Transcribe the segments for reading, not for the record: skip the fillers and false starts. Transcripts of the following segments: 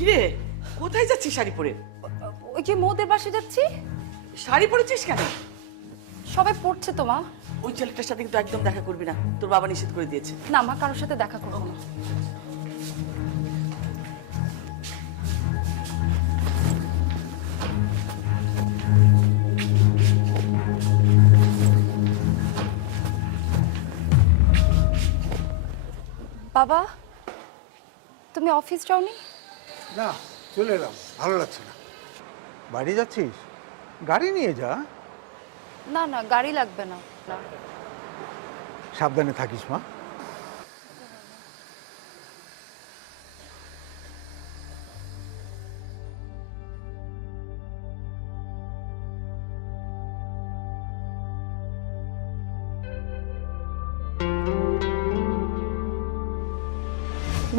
কিরে কোথায় যাচ্ছিস শাড়ি পরে? ওই যে মোদের বাসে যাচ্ছি। শাড়ি পরেছিস কেন? সবাই পড়ছে তো মা। ওই ছেলেটার সাথে কিন্তু একদম দেখা করবি না, তোর বাবা নিষেধ করে দিয়েছে। না মা, কারোর সাথে দেখা করবো না। বাবা, তুমি অফিস যাওনি? না, চলে এলাম, ভালো লাগছে না। বাড়ি যাচ্ছিস? গাড়ি নিয়ে যা। না না, গাড়ি লাগবে না। সাবধানে থাকিস মা।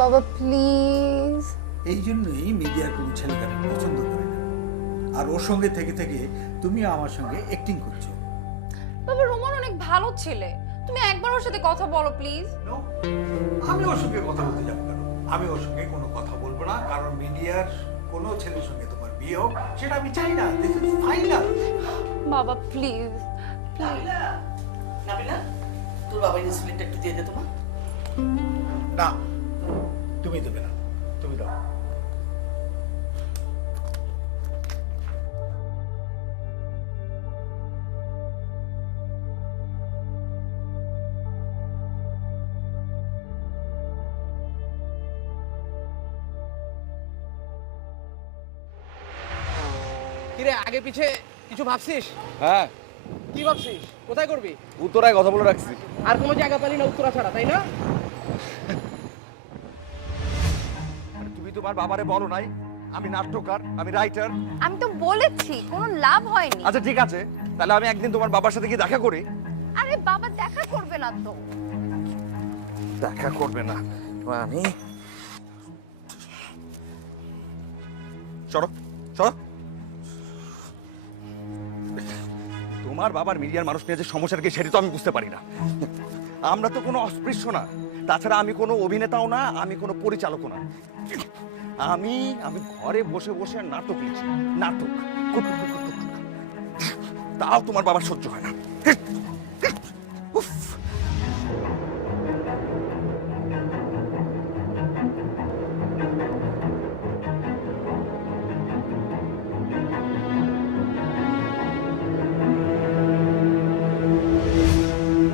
বাবা প্লিজ। এই জন্যই মিডিয়ার কোনো ছেলেকে আমি পছন্দ করি না। আর ওর সঙ্গে থেকে থেকে তুমিও আমার সঙ্গে অ্যাক্টিং করছো। বাবা রোমান অনেক ভালো ছেলে, তুমি একবার ওর সাথে কথা বলো প্লিজ। আমি ওর সঙ্গে কথা বলতে যাবো কেন? আমি ওর সঙ্গে কোনো কথা বলবো না, কারণ মিডিয়ার কোনো ছেলের সঙ্গে তোমার বিয়ে হোক সেটা আমি চাই না। This is final. বাবা প্লিজ। নাবিলা, তোর বাবা ইনসুলিনটা একটু দিয়ে দে তোমার। না, তুমি দেবে না, তুমি দাও। কিরে আগে পিছে কিছু ভাবছিস? হ্যাঁ, কি ভাবছিস? কোথায় করবি? উত্তরায় কথা বলে রাখছি। আর কোনো জায়গা পালি না উত্তরা ছাড়া, তাই না? তুমি তোমার বাবারে বলো নাই আমি নাট্যকার, আমি রাইটার? আমি তো বলেছি কোনো লাভ হয়নি। আচ্ছা ঠিক আছে, তাহলে আমি একদিন তোমার বাবার সাথে গিয়ে দেখা করি। আরে বাবা দেখা করবে না তো। দেখা করবে না মানে? সরো সরো। তোমার বাবার মিডিয়ার মানুষ নিয়ে যে সমস্যাটা কি সেটা তো আমি বুঝতে পারি না। আমরা তো কোনো অস্পৃশ্য না, তাছাড়া আমি কোনো অভিনেতাও না, আমি কোনো পরিচালকও না। আমি আমি ঘরে বসে বসে নাটক লিখি, নাটক। তাও তোমার বাবার সহ্য হয় না। উফ।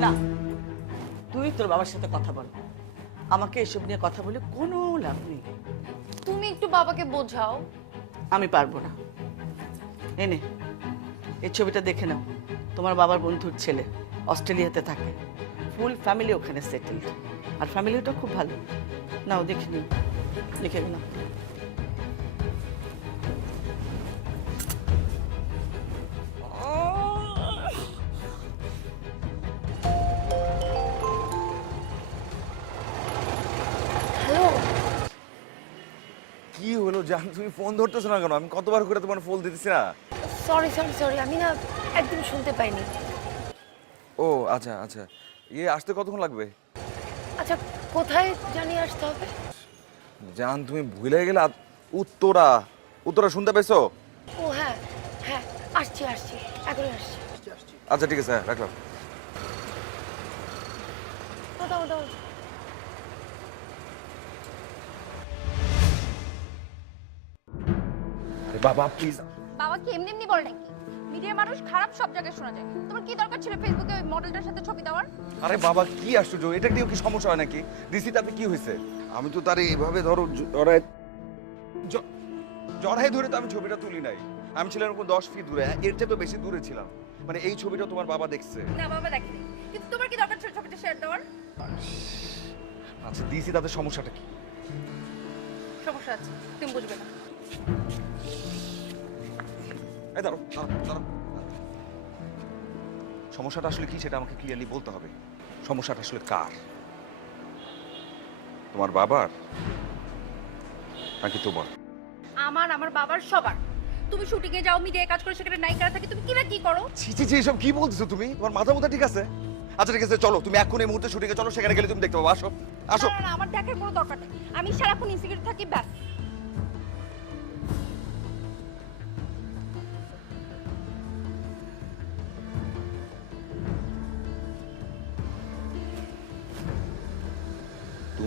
না, তুই তোর বাবার সাথে কথা বল। আমাকে এসব নিয়ে কথা বলে কোনো লাভ নেই। তুমি একটু বাবাকে বোঝাও। আমি পারবো না। এনে এই ছবিটা দেখে নাও, তোমার বাবার বন্ধুর ছেলে অস্ট্রেলিয়াতে থাকে, ফুল ফ্যামিলি ওখানে সেটেলড, আর ফ্যামিলিটা খুব ভালো। নাও দেখে নিও, লিখে গেলাম। হ্যালো। কি হলো জান, তুমি ফোন ধরতেছো না কেন? আমি কতবার করে তোমার ফোন দিতেছি না? সরি সরি সরি, আমি না একদম শুনতে পাইনি। ও আচ্ছা আচ্ছা, আসতে কতক্ষণ লাগবে? আচ্ছা, কোথায় জানি আসতে হবে? জান তুমি ভুলে গেলে। উত্তরা, উত্তরা শুনতে পেয়েছো? ও হ্যাঁ হ্যাঁ, আসছি আসছি, এখনই আসছি। আচ্ছা ঠিক আছে, রাখলাম। দাও দাও। বাবা প্লিজ। বাবা কি এমনি এমনি বলে নাকি? মিডিয়ার মানুষ খারাপ সব জায়গায় শোনা যায়। তোমার কি দরকার ছিল ফেসবুকে ওই মডেলটার সাথে ছবি দেওয়ার? আরে বাবা কি আশ্চর্য, এটা দিয়েও কি সমস্যা হয় নাকি? দিছি তাতে কি হয়েছে? আমি তো তারে এইভাবে ধরো জড়াই ধরে তো আমি ছবিটা তুলি নাই। আমি ছিলাম এরকম 10 ফিট দূরে, এর চেয়ে তো বেশি দূরে ছিলাম। মানে এই ছবিটা তোমার বাবা দেখছে। না বাবা দেখেনি, কিন্তু তোমার কি দরকার ছিল ছবিটা শেয়ার দেওয়ার? আচ্ছা দিছি, তাতে সমস্যাটা কি? সমস্যা আছে, তুমি বুঝবে না। এই দাঁড়াও দাঁড়াও দাঁড়াও। সমস্যাটা আসলে কি সেটা আমাকে ক্লিয়ারলি বলতে হবে। সমস্যাটা আসলে কার? তোমার বাবার নাকি তোমার? আমার বাবার সবার। তুমি শুটিংয়ে যাও, মিডিয়ায় কাজ করে, সেখানে নায়িকারা থাকে, তুমি কিনা কি করো? ছি ছি ছি, এসব কি বলতেছো তুমি? তোমার মাথা মুথা ঠিক আছে? আচ্ছা ঠিক আছে, চলো তুমি এখন এই মুহূর্তে শুটিংয়ে চলো, সেখানে গেলে তুমি দেখতে পাবো। আসো আসো। না, আমার দেখার কোনো দরকার নেই। আমি সারাক্ষণ ইনসিকিউর থাকি, ব্যাস।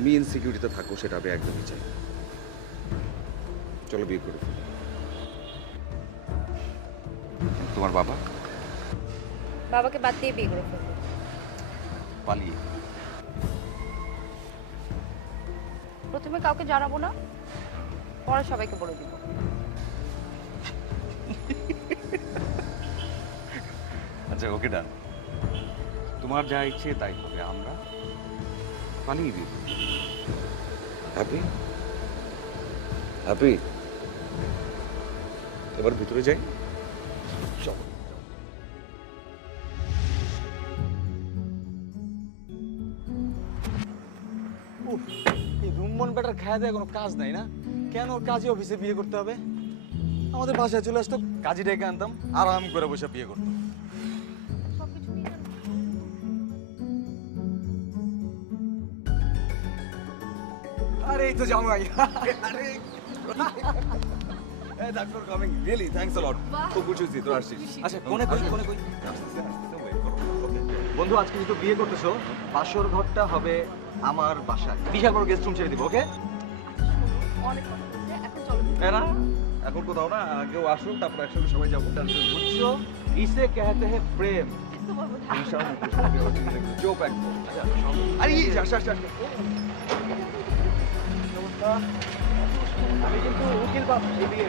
তুমি ইনসিকিউরিটিতে থাকো সেটা আমি একদমই চাই না। চলো বিয়ে করে ফেলি। তোমার বাবা বাবাকে বাদ দিয়ে বিয়ে করে ফেলবো। পালিয়ে প্রথমে কাউকে জানাবো না, পরে সবাইকে বলে দিব। আচ্ছা ওকে ডান, তোমার যা ইচ্ছে তাই হবে, আমরা পালিয়ে বিয়ে করব। হ্যাপি হ্যাপি, এবার ভিতরে যাই। চলো। এই রুম্মন বেটার খাওয়া দেয় কোনো কাজ নাই না? কেন ওর কাজে অফিসে বিয়ে করতে হবে? আমাদের বাসায় চলে আসতো, কাজী ডেকে আনতাম, আরাম করে বসে বিয়ে করতাম। আরে এই তো জামাই। আরে এই thanks for coming, really thanks a lot. খুব খুশি হয়েছি তোর আসছিস। আচ্ছা কোনে কই? বন্ধু আজকে যেহেতু বিয়ে করতেছো, বাসর ঘরটা হবে আমার বাসায়, বিশাল বড় গেস্ট রুম ছেড়ে দিব, ওকে? অনেক কথা বলছে, এখন চলো। না এখন কোথাও না, আগেও আসুন তারপর একসঙ্গে সবাই যাবো। বুঝছো, ইসে कहते हैं প্রেম। তোমার কথা চোপ একদম। আরে আসা আসা আসা। আমি কিন্তু উকিল বাপ এই বিয়ে।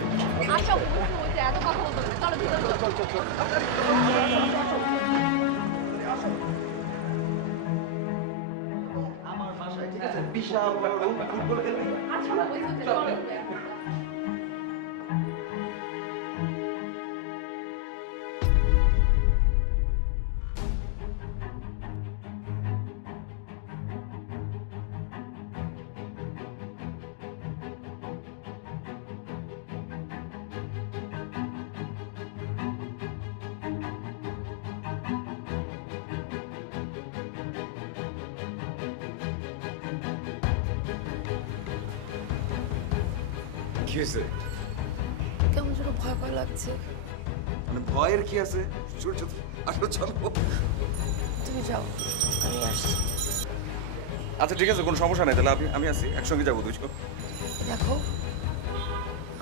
আচ্ছা বলছে এত কথা বলতে হবে। চলো ভিতরে চলো। আমার বাসায় ঠিক আছে, বিশাল বড় রুম, ফুটবল খেলবে। আচ্ছা বলছে চলো। কি হয়েছে? কেমন যেন ভয় ভয় লাগছে। মানে ভয়ের কি আছে? ছোট ছোট আসলে চলো। তুমি যাও, আমি আসছি। আচ্ছা ঠিক আছে, কোনো সমস্যা নেই, তাহলে আমি আসি, একসঙ্গে যাবো দুজন। দেখো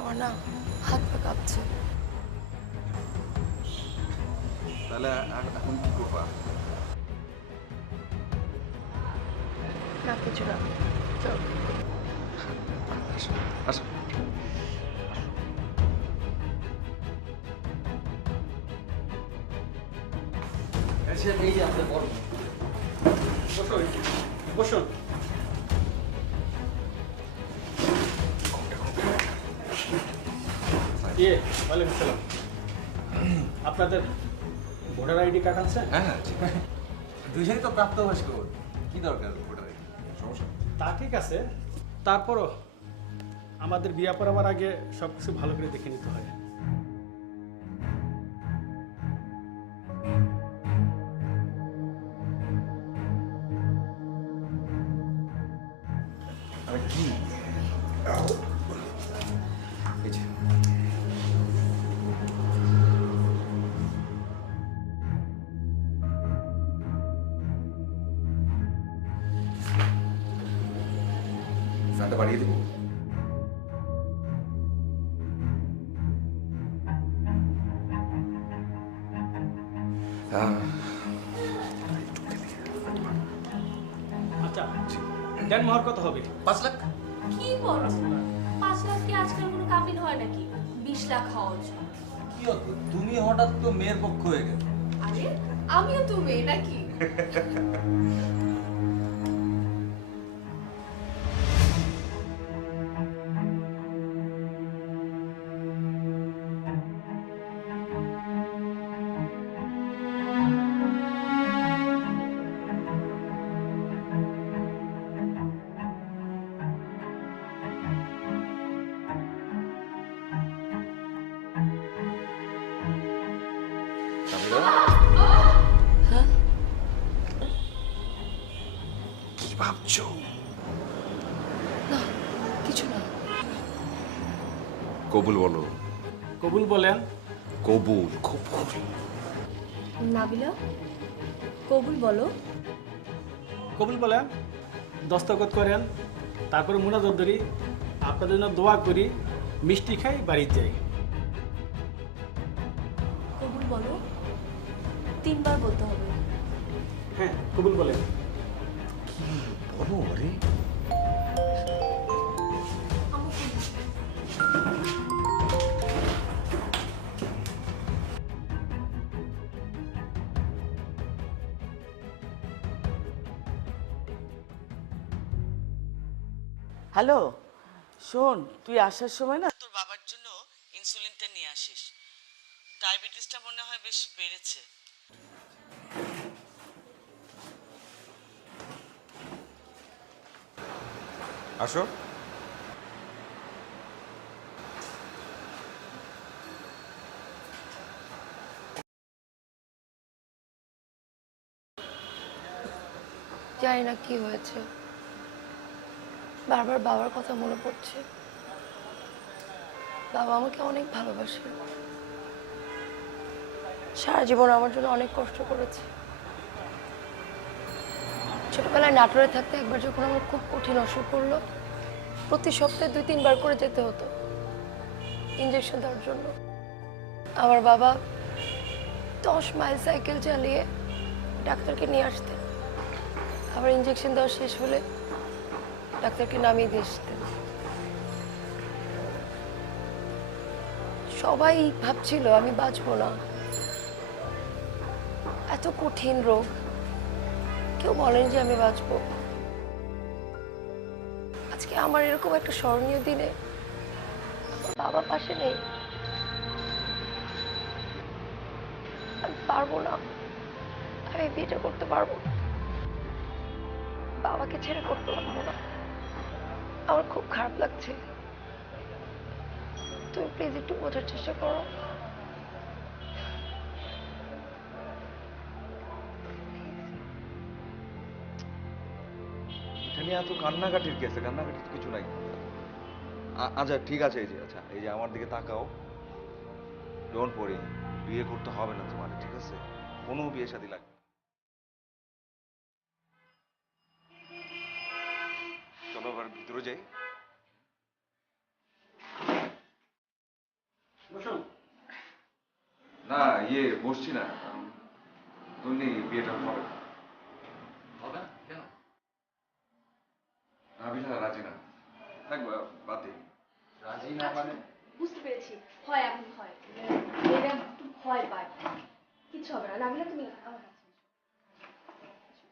আমার না হাত পা কাঁপছে। তাহলে এখন কি করবা? না কিছু না, চলো। আসো। এই যে আপনার বড় বসুন। ওয়ালাইকুম সালাম। আপনাদের ভোটার আইডি কার্ড আছে? হ্যাঁ দুজনেই তো প্রাপ্তবয়স্ক, কি দরকার ভোটার আইডি? সমস্যা নেই। তা ঠিক আছে, তারপরও আমাদের বিয়ে পড়াবার আগে সব কিছু ভালো করে দেখে নিতে হয়। আরে কি? এই যে ফ্যানটা বাড়িয়ে দেবো? আচ্ছা দেন মোহর কত হবে? 5 লাখ। কি বলো 5 লাখ কি আজকাল কোনো কাবিন হয় নাকি? 20 লাখ হওয়া উচিত। কি হতো, তুমি হঠাৎ তো মেয়ের পক্ষ হয়ে গেল। আরে আমিও তো মেয়ে নাকি? কি ভাবছো? না কিছু না। কবুল বলো। কবুল বলেন। কবুল কবুল। নাবিলা কবুল বলো। কবুল বলেন, দস্তখত করেন। তারপরে মোনাজাত ধরি, আপনাদের জন্য দোয়া করি, মিষ্টি খাই, বাড়িতে যাই। কবুল বলো, 3 বার বলতে হবে। হ্যাঁ, কবুল বলেন। বলো আরে হ্যালো, শোন, তুই আসার সময় না তোর বাবার জন্য ইনসুলিনটা নিয়ে আসিস। ডায়াবেটিসটা মনে হয় বেশ বেড়েছে। আসো। জানি না কি হয়েছে, বারবার বাবার কথা মনে পড়ছে। বাবা আমাকে অনেক ভালোবাসে, সারা জীবন আমার জন্য অনেক কষ্ট করেছে। ছোটবেলায় নাটোরে থাকতে একবার যখন আমার খুব কঠিন অসুখ করলো, প্রতি সপ্তাহে 2-3 বার করে যেতে হতো ইঞ্জেকশন দেওয়ার জন্য। আমার বাবা 10 মাইল সাইকেল চালিয়ে ডাক্তারকে নিয়ে আসতেন, আবার ইঞ্জেকশন দেওয়া শেষ হলে ডাক্তারকে নামিয়ে দিয়ে আসতেন। সবাই ভাবছিল আমি বাঁচবো না, এত কঠিন রোগ, কেউ বলেন যে আমি বাঁচবো। আজকে আমার এরকম একটা স্মরণীয় দিনে আমার বাবা পাশে নেই, আমি পারবো না, আমি বিয়েটা করতে পারবো না, বাবাকে ছেড়ে করতে পারবো না। আমার খুব খারাপ লাগছে, তুমি প্লিজ একটু বোঝার চেষ্টা করো। এটা নিয়ে এত কান্নাকাটির কি আছে? কান্নাকাটির তো কিছু নাই। আচ্ছা ঠিক আছে, এই যে আমার দিকে তাকাও। ডোন্ট ওয়ারি, বিয়ে করতে হবে না তোমার, ঠিক আছে? কোনো বিয়ে শাদী লাগবে না। চলো এবার ভিতরে যাই। না বসছি না, বললি বিয়েটা হবে না। হবে না কেন? বিশাল রাজি না, দেখ বাদ দিই। রাজি না মানে? বুঝতে পেরেছি, হয় এখন হয়, মেয়েরা একটু ভয় পায়। কিছু হবে না, নাবিলা তুমি আমার কাছে এসো।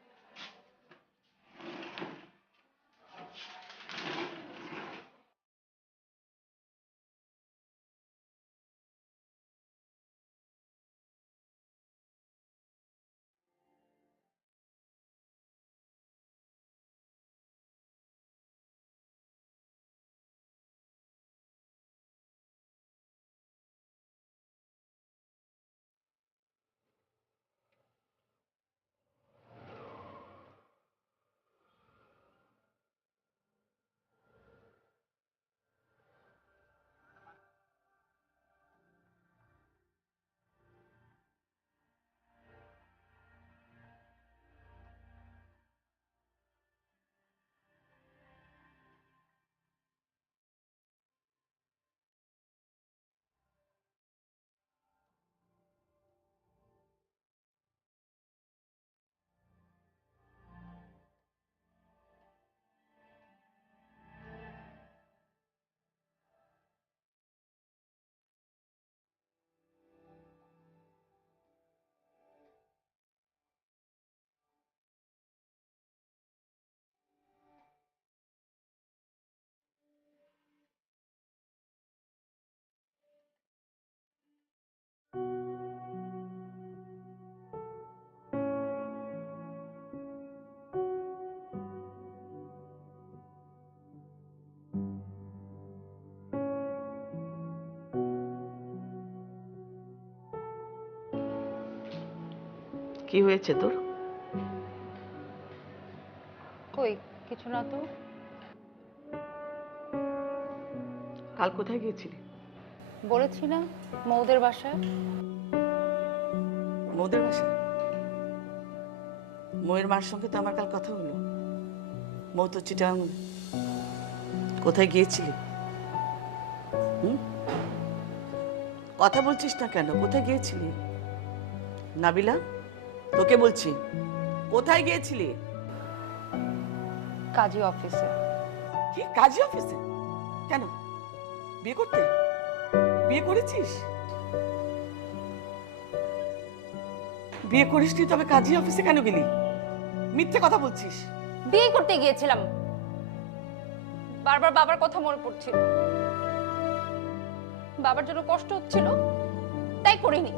কি হয়েছে তোর? কই কিছু না তো। কাল কোথায় গিয়েছিলি? বলেছি না, মৌদের বাসায়। মৌদের বাসায়? মৌয়ের মার সঙ্গে তো আমার কাল কথা হলো। মৌ তো চিটাং কোথায় গিয়েছিলি? কথা বলছিস না কেন? কোথায় গিয়েছিলি? নাবিলা, তোকে বলছি, কোথায় গিয়েছিলি? কাজী অফিসে। কি কাজী অফিসে? কেন? বিয়ে করতে? বিয়ে করেছিস? বিয়ে করিসনি তবে কাজী অফিসে কেন গেলি? মিথ্যে কথা বলছিস। বিয়ে করতে গিয়েছিলাম, বারবার বাবার কথা মনে পড়ছিল, বাবার জন্য কষ্ট হচ্ছিল, তাই করিনি।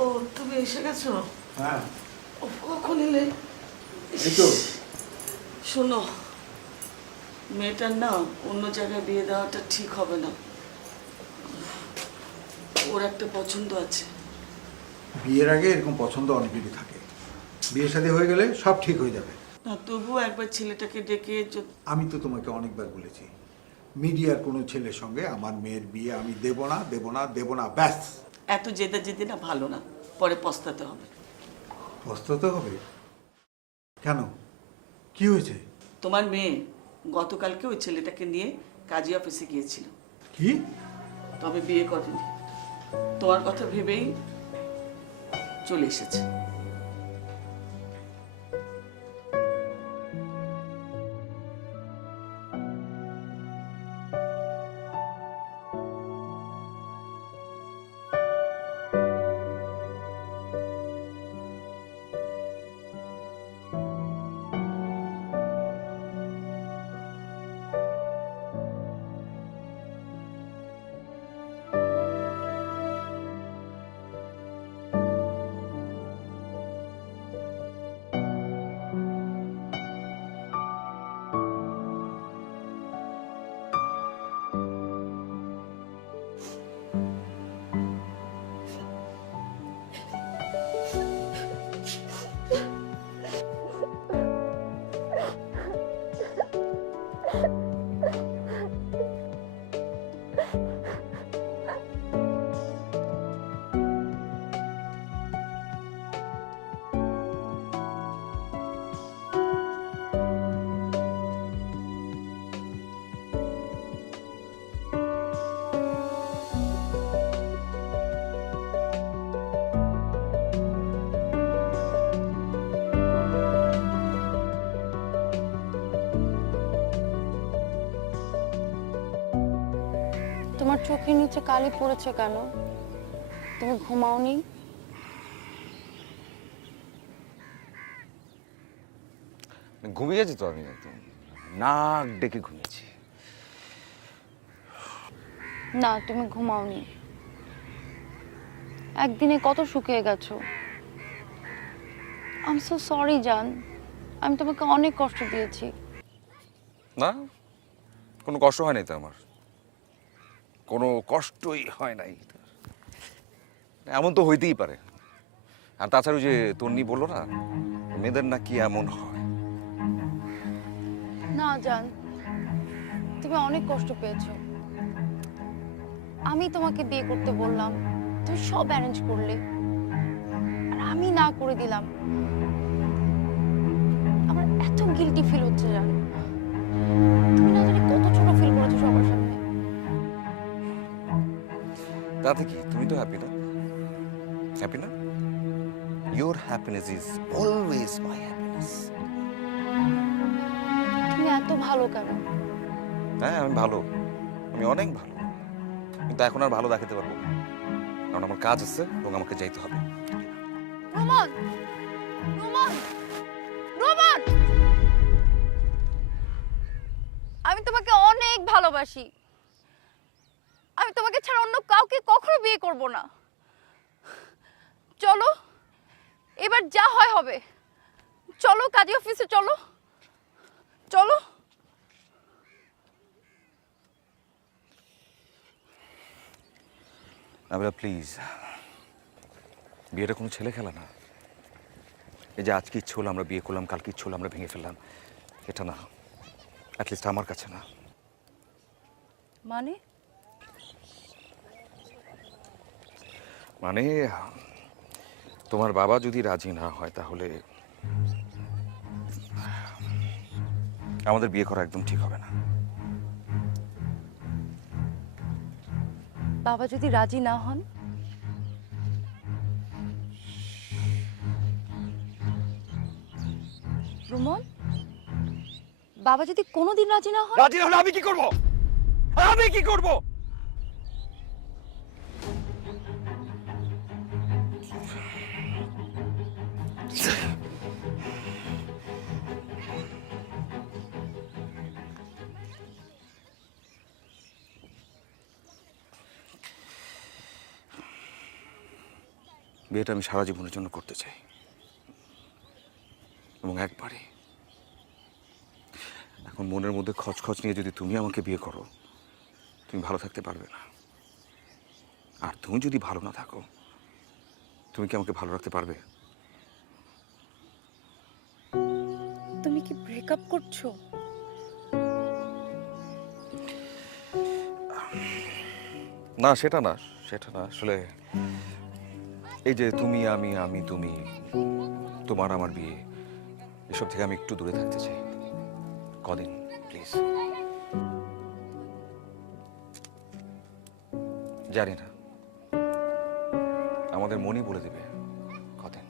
ও, তুমি এসে গেছো? হ্যাঁ কখন এলে? এই তো। শোনো, মেয়েটার না অন্য জায়গায় বিয়ে দেওয়াটা ঠিক হবে না। ওর একটা পছন্দ আছে। বিয়ের আগে এরকম পছন্দ অনেকেরই থাকে, বিয়ে শাদী হয়ে গেলে সব ঠিক হয়ে যাবে। না, তবুও একবার ছেলেটাকে ডেকে আমি তো তোমাকে অনেকবার বলেছি, মিডিয়ার কোনো ছেলের সঙ্গে আমার মেয়ের বিয়ে আমি দেব না, দেব না, দেব না, ব্যাস। এত জেদি না ভালো না, পরে পস্তাতে হবে। পস্তাতে হবে কেন? কি হয়েছে? তোমার মেয়ে গতকালকে ওই ছেলেটাকে নিয়ে কাজী অফিসে গিয়েছিল, কি? তবে বিয়ে করেনি। তোমার কথা ভেবেই চলে এসেছে। তোমার চোখের নিচে কালি পড়েছে কেন? তুমি ঘুমাওনি? ঘুমিয়েছি তো আমি, একদম নাক ডেকে ঘুমিয়েছি। না, তুমি ঘুমাওনি। একদিনে কত শুকিয়ে গেছো। আই এম সো সরি জান, আমি তোমাকে অনেক কষ্ট দিয়েছি। না, কোনো কষ্ট হয় নাই তো, আমার কোনো কষ্টই হয় নাই। এমন তো হইতেই পারে। আর তাছাড়া ওই যে তন্নি বললো না, মেয়েদের নাকি এমন হয়। না জান, তুমি অনেক কষ্ট পেয়েছো। আমি তোমাকে বিয়ে করতে বললাম, তুমি সব অ্যারেঞ্জ করলে, আর আমি না করে দিলাম। আমার এত গিল্টি ফিল হচ্ছে জান। তুমি না জানি কত ছোট ফিল করেছো সবার সামনে। তাতে কি, তুমি তো হ্যাপি না? হ্যাপি না? Your happiness is always my happiness. তুমি এত ভালো কেন? হ্যাঁ, আমি ভালো, আমি অনেক ভালো, কিন্তু এখন আর ভালো দেখাতে পারবো না, কারণ আমার কাজ আছে এবং আমাকে যাইতে হবে। রোমান, রোমান, রোমান, আমি তোমাকে অনেক ভালোবাসি। আমি তোমাকে ছাড়া অন্য কাউকে কখনো বিয়ে করব না। চলো, এবার যা হয় হবে। চলো কাজী অফিসে, চলো চলো। নাবিলা প্লিজ, বিয়েটা কোনো ছেলে খেলা না। এই যে আজকে ইচ্ছে হলো আমরা বিয়ে করলাম, কালকে ইচ্ছে হলো আমরা ভেঙে ফেললাম, এটা না, অ্যাটলিস্ট আমার কাছে না। মানে মানে তোমার বাবা যদি রাজি না হয় তাহলে আমাদের বিয়ে করা একদম ঠিক হবে না। বাবা যদি রাজি না হন? রুমন, বাবা যদি কোনোদিন রাজি না হন? রাজি না হলে আমি কি করব? আমি কি করব? বিয়েটা আমি সারা জীবনের জন্য করতে চাই, এবং একবারে। এখন মনের মধ্যে খচখচ নিয়ে যদি তুমি আমাকে বিয়ে করো, তুমি ভালো থাকতে পারবে না। আর তুমি যদি ভালো না থাকো, তুমি কি আমাকে ভালো রাখতে পারবে? তুমি কি ব্রেকআপ করছো? না, সেটা না, সেটা না। আসলে এই যে তুমি আমি আমি তুমি, তোমার আমার বিয়ে, এসব থেকে আমি একটু দূরে থাকতে চাই কদিন, প্লিজ। জানি না, আমাদের মনই বলে দেবে কদিন।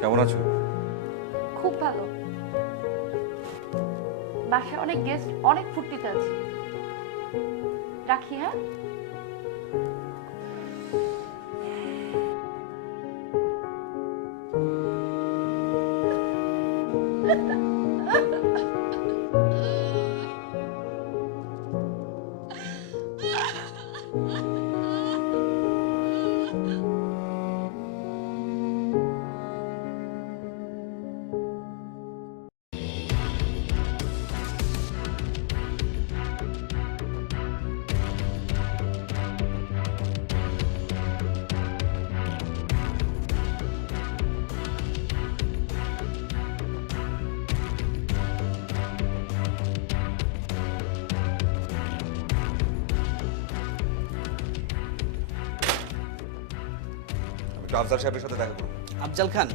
কেমন আছো? খুব ভালো। বাসায় অনেক গেস্ট, অনেক ফুর্তিতে আছে। রাখি, হ্যাঁ? একটু আফজাল সাহেবের সাথে দেখা করুন। আফজাল খান,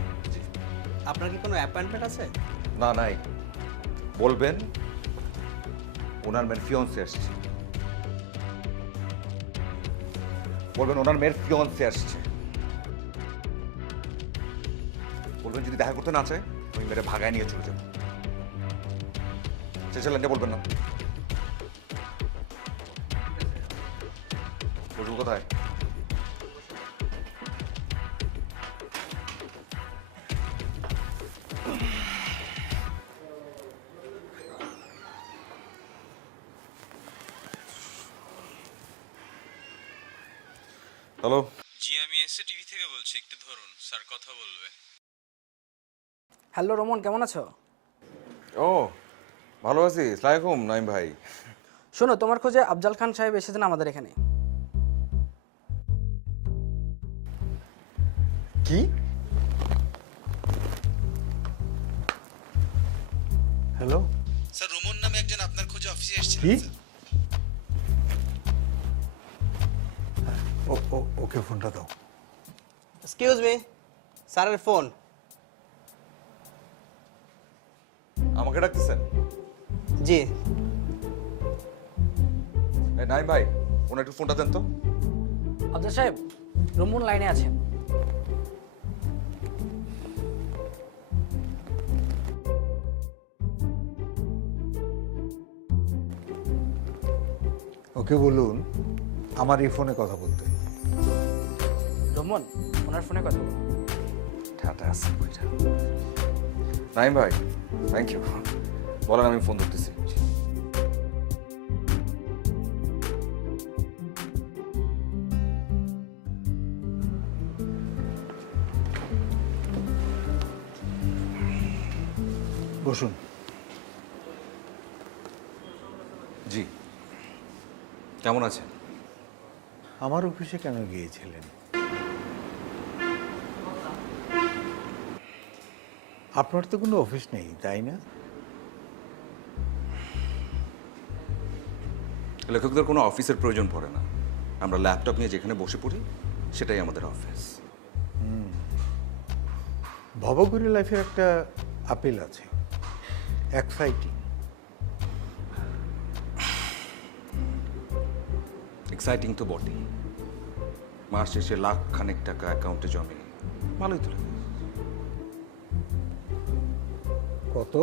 আপনার কি কোনো অ্যাপয়েন্টমেন্ট আছে? না, নাই। বলবেন ওনার মেয়ের ফিয়ন্সে আসছে। বলবেন ওনার মেয়ের ফিয়ন্সে আসছে। বলবেন যদি দেখা করতে না চায় ওই মেয়ের ভাগায় নিয়ে চলে যাবেন। চেঁচালেনটা বলবেন না। বসুন কোথায়? হ্যালো। জি আমি এসএ টিভি থেকে বলছি, একটু ধরুন, স্যার কথা বলবে। হ্যালো রোমন, কেমন আছো? ও ভালো আছি। আসসালামু নাইম ভাই। শোনো, তোমার খোঁজে আফজাল খান সাহেব এসেছেন আমাদের এখানে। কি? হ্যালো, স্যার রোমন নামে একজন আপনার খোঁজে অফিসে এসেছেন। কি? ওকে ফোনটা দাও। এক্সকিউজ মি, স্যারের ফোন। আমাকে ডাকতেছেন? জি। নাইম ভাই, ওনার একটু ফোনটা দেন তো। আফজাল সাহেব, রোমন লাইনে আছেন। ওকে বলুন আমার এই ফোনে কথা বলতে। রোমন, ওনার ফোনে কথা বলুন। ঠাটা আছে বইটা। নাইম ভাই, থ্যাংক ইউ। বলেন, আমি ফোন ধরতেছি। বসুন। জি, কেমন আছেন? আমার অফিসে কেন গিয়েছিলেন? আপনার তো কোনো অফিস নেই, তাই না? লেখকদের কোনো অফিসের প্রয়োজন পড়ে না। আমরা ল্যাপটপ নিয়ে যেখানে বসে পড়ি সেটাই আমাদের অফিস। ভবঘুরে লাইফের একটা আপেল আছে, এক্সাইটিং। এক্সাইটিং তো বটেই। মাস শেষে লাখ খানেক টাকা অ্যাকাউন্টে জমে, ভালোই তো লাগে। কত?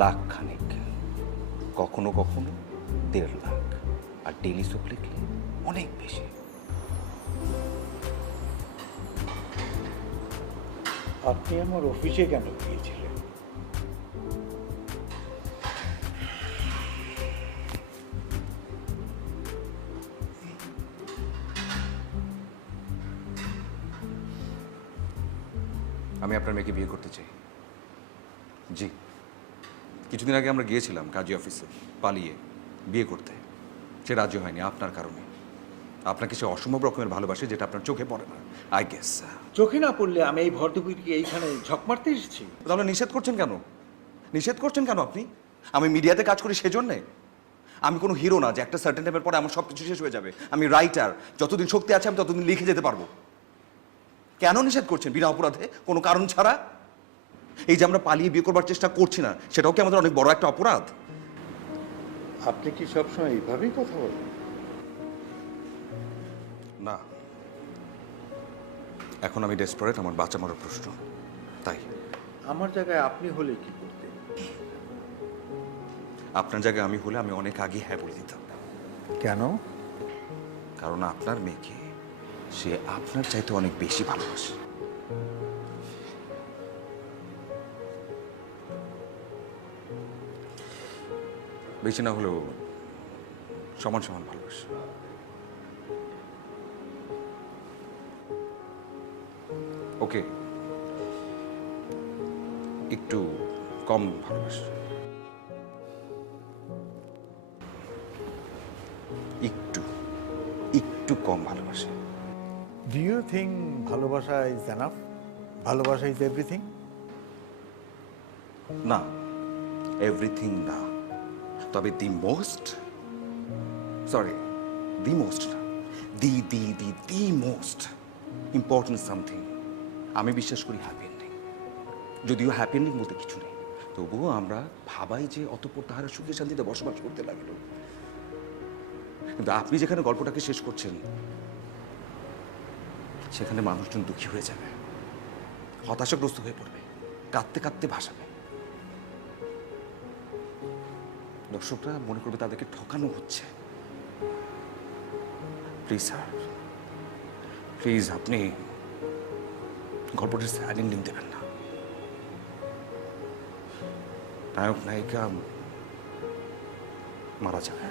লাখ খানেক, কখনো কখনো 1.5 লাখ, আর ডেইলি সোপ লিখলে অনেক বেশি। আপনি আমার অফিসে কেন গিয়েছিলেন? আমি আপনার মেয়েকে বিয়ে করতে চাই। জি, কিছুদিন আগে আমরা গিয়েছিলাম কাজী অফিসে পালিয়ে বিয়ে করতে। সে রাজি হয়নি আপনার কারণে। আপনাকে সে অসম্ভব রকমের ভালোবাসে, যেটা আপনার চোখে পড়ে না, আই গেস। চোখে না পড়লে আমি এই ভর্তুকিকে এইখানে ঝক মারতে এসেছি? তাহলে নিষেধ করছেন কেন? নিষেধ করছেন কেন আপনি? আমি মিডিয়াতে কাজ করি সেজন্যে? আমি কোনো হিরো না যে একটা সার্টেন টাইমের পরে আমার সব কিছু শেষ হয়ে যাবে। আমি রাইটার, যতদিন শক্তি আছে আমি ততদিন লিখে যেতে পারবো। কেন নিষেধ করছেন বিনা অপরাধে, কোনো কারণ ছাড়া? এই যে আমরা পালিয়ে বিয়ে করবার চেষ্টা করছি না, সেটাও কি আমাদের অনেক বড় একটা অপরাধ? আপনি কি সবসময় এইভাবেই কথা বলেন? না, এখন আমি ডেসপারেট, আমার বাঁচা মরার প্রশ্ন। তাই আমার জায়গায় আপনি হলে কি করতেন? আপনার জায়গায় আমি হলে আমি অনেক আগে হ্যাঁ বলে দিতাম। কেন? কারণ আপনার মেয়েকে সে আপনার চাইতে অনেক বেশি ভালোবাসে। বেশি না হলেও সমান সমান ভালোবাসে। ওকে, একটু কম ভালোবাসে। একটু একটু কম ভালোবাসে। ডু ইউ থিঙ্ক ভালোবাসা ইজ এনাফ? ভালোবাসা ইজ এভরিথিং? না, এভরিথিং না, তবে the most, sorry, the most না, দি মোস্ট ইম্পর্টেন্ট সামথিং। আমি বিশ্বাস করি হ্যাপি এন্ডিং, যদিও হ্যাপি এন্ডিং বলতে কিছু নেই, তবুও আমরা ভাবাই যে অতঃপর তাহারা সুখে শান্তিতে বসবাস করতে লাগলো। কিন্তু আপনি যেখানে গল্পটাকে শেষ করছেন, সেখানে মানুষজন দুঃখী হয়ে যাবে, হতাশাগ্রস্ত হয়ে পড়বে, কাঁদতে কাঁদতে ভাসাবে। দর্শকরা মনে করবে তাদেরকে ঠকানো হচ্ছে। প্লিজ স্যার, প্লিজ আপনি গল্পটির স্যাড এন্ডিং দেবেন না। নায়ক নায়িকা মারা যাবে।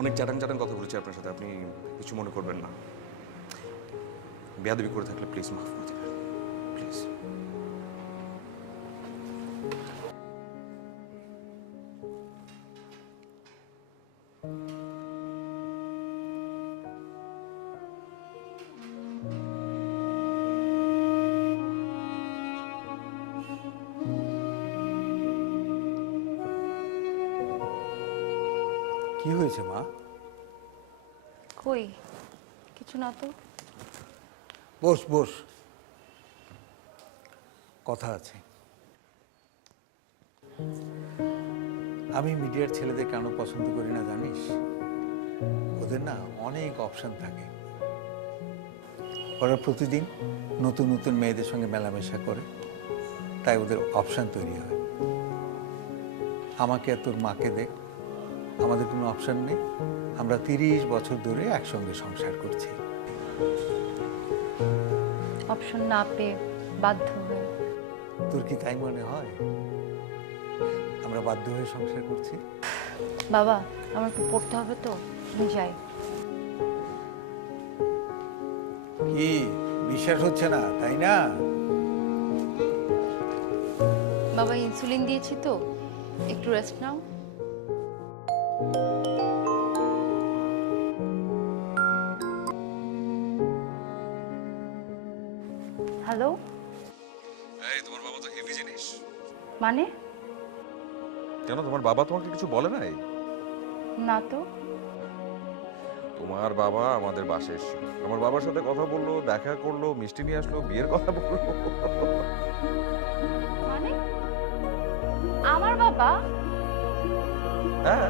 অনেক চাটাং চাটাং কথা বলেছি আপনার সাথে, আপনি কিছু মনে করবেন না। বেয়াদবি করে থাকলে প্লিজ মাফ করে দেবেন, প্লিজ। কি হয়েছে মা? কই কিছু না তো। বস বস, কথা আছে। আমি মিডিয়ার ছেলেদের কেন পছন্দ করি না জানিস? ওদের না অনেক অপশন থাকে, ওরা প্রতিদিন নতুন নতুন মেয়েদের সঙ্গে মেলামেশা করে, তাই ওদের অপশন তৈরি হয়। আমাকে আর তোর মাকে দেখ, আমাদের কোনো অপশন নেই, আমরা 30 বছর ধরে একসঙ্গে সংসার করছি। অপশন না পেয়ে বাধ্য হয়ে। তোর কি তাই মনে হয় আমরা বাধ্য হয়ে সংসার করছি? বাবা আমার একটু পড়তে হবে তো, আমি যাই। কি বিশ্বাস হচ্ছে না তাই না? বাবা ইনসুলিন দিয়েছি তো, একটু রেস্ট নাও। হ্যালো, এই তোমার বাবা তো হেভি জিনিস। মানে? কেন তোমার বাবা তোমাকে কিছু বলে নাই? না তো। তোমার বাবা আমাদের বাসায় এসেছিল, আমার বাবার সাথে কথা বললো, দেখা করলো, মিষ্টি নিয়ে আসলো, বিয়ের কথা বললো। মানে আমার বাবা? হ্যাঁ,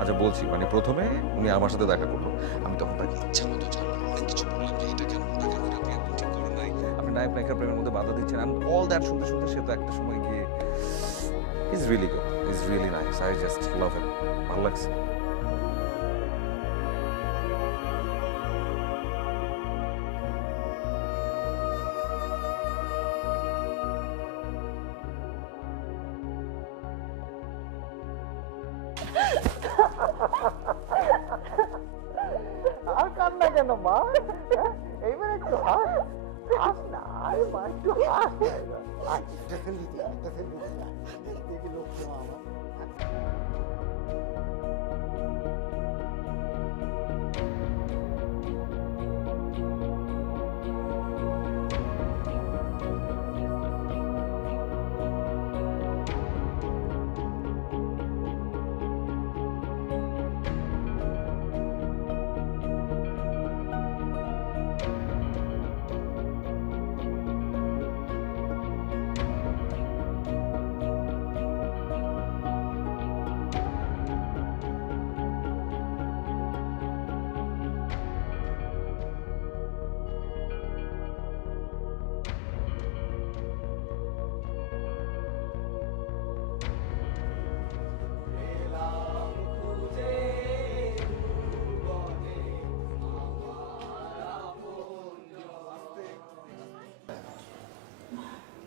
আচ্ছা বলছি, মানে প্রথমে উনি আমার সাথে দেখা করলো, আমি তখন তাকে ইচ্ছা মতো জানলাম, অনেক কিছু বললাম যে এটা কেন ওটা কেন, এটা আপনি ঠিক করেন নাই, আপনি নায়ক নায়িকার প্রেমের মধ্যে বাধা দিচ্ছেন, আমি অল দ্যাট শুনতে শুনতে সে তো একটা সময় গিয়ে is really good, is really nice, I just love him, ভালো লাগছে। আর কান্না কেন মা? এইবার একটু হাস, হাস না, আরে মা একটু হাস। দেখি লক্ষ্য আমার।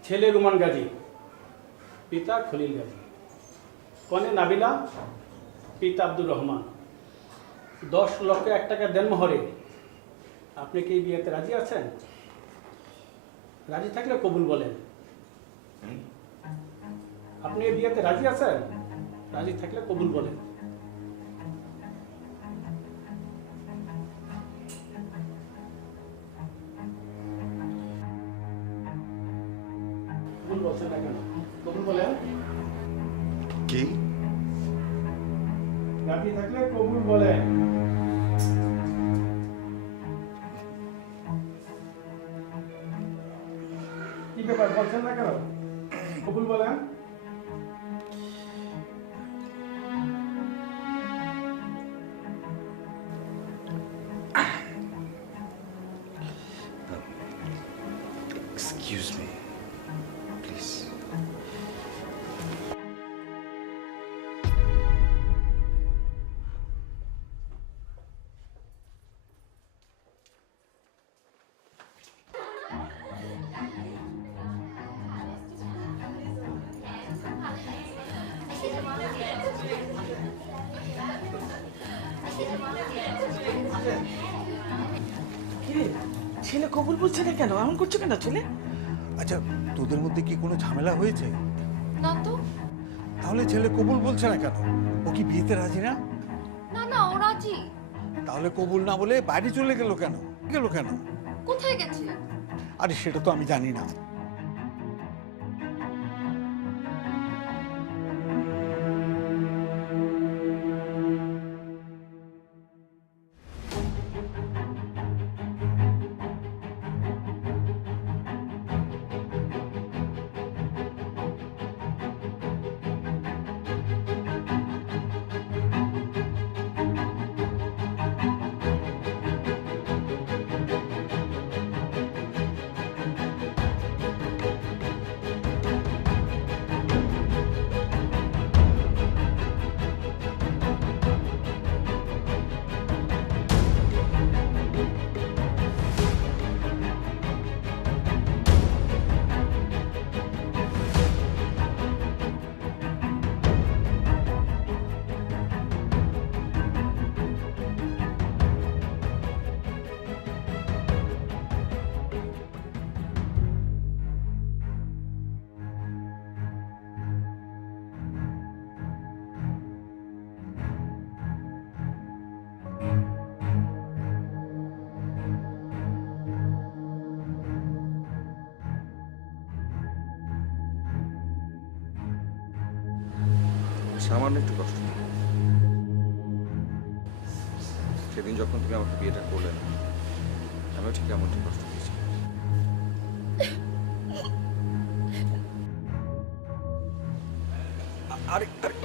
ছেলে রুমান গাজী, পিতা খলিল গাজী, কনে নাবিলা, পিতা আব্দুর রহমান। 10,01,000 টাকা দেনমোহরে। আপনি কি এই বিয়েতে রাজি আছেন? রাজি থাকলে কবুল বলেন। আপনি এই বিয়েতে রাজি আছেন? রাজি থাকলে কবুল বলেন। বলছেন না কেন? কবুল বলেন। কি? রাজি থাকলে কবুল বলেন। কি ব্যাপার বলছেন না কেন? কবুল বলেন। Excuse me, please. কিরে, ছেলে কবুল বলছে না কেন? এমন করছো কেন ছেলে? আচ্ছা, তোদের মধ্যে কি কোনো ঝামেলা হয়েছে? না তো, তাহলে ছেলে কবুল বলছে না কেন? ও কি বিয়েতে রাজি না? না না ও রাজি। তাহলে কবুল না বলে বাইরে চলে গেল কেন? কোথায় গেছে? আরে সেটা তো আমি জানি না। সামান্য একটু কষ্ট। সেদিন যখন তুমি আমাকে বিয়েটা করলে না, আমিও ঠিক এমনটি কষ্ট পেয়েছি। আরে আরে